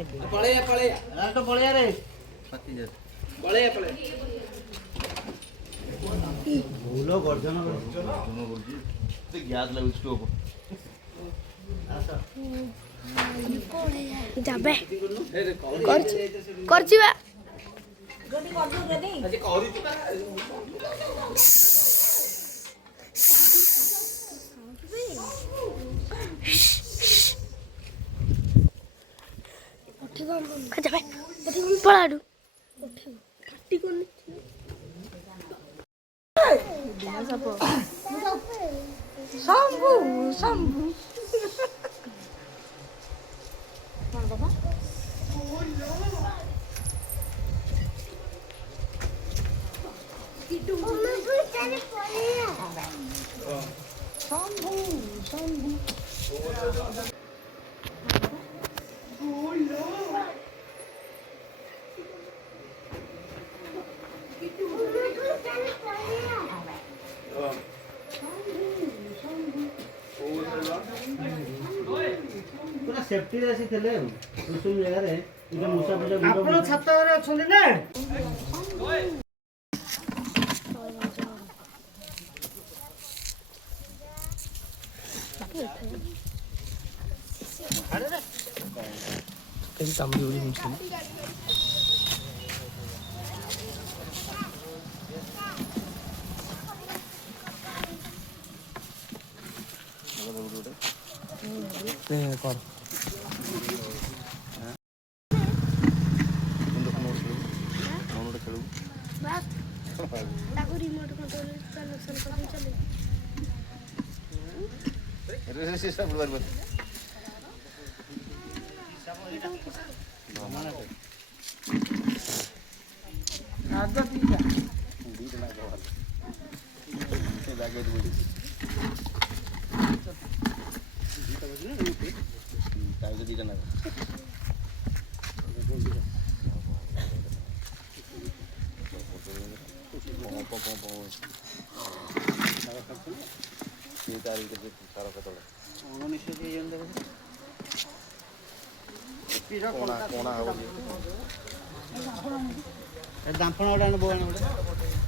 पळया पळया तो पळया रे पळया भूलो गर्जन କରୁଛି ते ଗ୍ୟାସ୍ ଲାଗୁଛି ଷ୍ଟୋଭ যাবে করছি বা যাবে পড়াড়ু কাটি করনি শম্ভু শম্ভু শম্ভু শম্ভু पूरा सेफ्टी रे आसी थले सुसुम जगह रे इटा मुसा पूजा ଆପଣ ଛାତ ଘରେ ଅଛନ୍ତି ନା Cái tầm vô đi mình xuống. Đây con. ତାକୁ ରିମୋଟ କଣ୍ଟ୍ରୋଲ କନେକ୍ସନ କରି ଚଲେ दांपण गोटे बोण गोटे